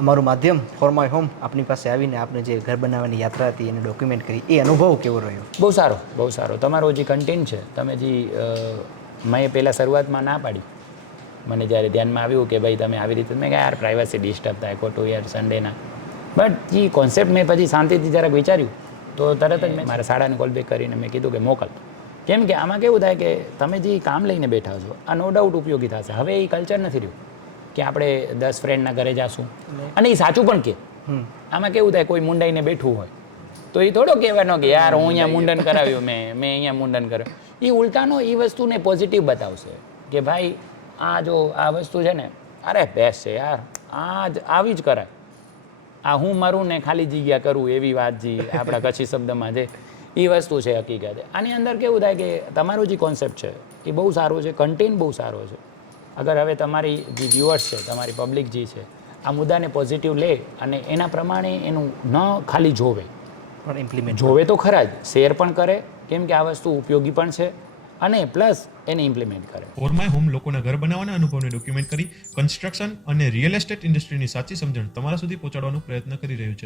અમારું માધ્યમ for my home આપની પાસે આવીને આપણે જે ઘર બનાવવાની યાત્રા હતી એને ડોક્યુમેન્ટ કરી, એ અનુભવ કેવો રહ્યો? બહુ સારો, બહુ સારો. તમારો જે કન્ટેન્ટ છે, તમે જે મેં પહેલાં શરૂઆતમાં ના પાડી, મને જ્યારે ધ્યાનમાં આવ્યું કે ભાઈ તમે આવી રીતે, મેં કહ્યું યાર પ્રાઇવસી ડિસ્ટર્બ થાય ખોટું યાર સન્ડેના, બટ જે કોન્સેપ્ટ મેં પછી શાંતિથી જરાક વિચાર્યું તો તરત જ મેં મારા શાળાને કોલ બેક કરીને મેં કીધું કે મોકલ. કેમ કે આમાં કેવું થાય કે તમે જે કામ લઈને બેઠા છો આ નો ડાઉટ ઉપયોગી થશે. હવે એ કલ્ચર નથી રહ્યું કે આપણે 10 ફ્રેન્ડના ઘરે જાશું, અને એ સાચું પણ કે આમાં કેવું થાય કોઈ મુંડાઈને બેઠું હોય તો એ થોડો કહેવાનો કે યાર હું અહીંયા મુંડન કરાવ્યું, મેં અહીંયા મુંડન કર્યું. એ ઉલટાનો એ વસ્તુને પોઝિટિવ બતાવશે કે ભાઈ આ જો આ વસ્તુ છે ને, અરે બેસ્ટ છે યાર, આ જ આવી જ કરાય, આ હું મારું ને ખાલી જગ્યા કરું એવી વાત જે આપણા કચ્છી શબ્દમાં છે એ વસ્તુ છે હકીકત. આની અંદર કેવું થાય કે તમારો જે કોન્સેપ્ટ છે એ બહુ સારો છે, કન્ટેન્ટ બહુ સારો છે. અગર હવે તમારી જે વ્યુઅર્સ છે, તમારી પબ્લિક જે છે, આ મુદ્દાને પોઝિટિવ લે અને એના પ્રમાણે એનું ન ખાલી જોવે પણ ઇમ્પ્લિમેન્ટ જોવે તો ખરા જ, શેર પણ કરે, કેમ કે આ વસ્તુ ઉપયોગી પણ છે, અને પ્લસ એને ઇમ્પ્લિમેન્ટ કરે. ફોર માય હોમ લોકોના ઘર બનાવવાના અનુભવને ડોક્યુમેન્ટ કરી કન્સ્ટ્રક્શન અને રિયલ એસ્ટેટ ઇન્ડસ્ટ્રીની સાચી સમજણ તમારા સુધી પહોંચાડવાનો પ્રયત્ન કરી રહ્યું છે.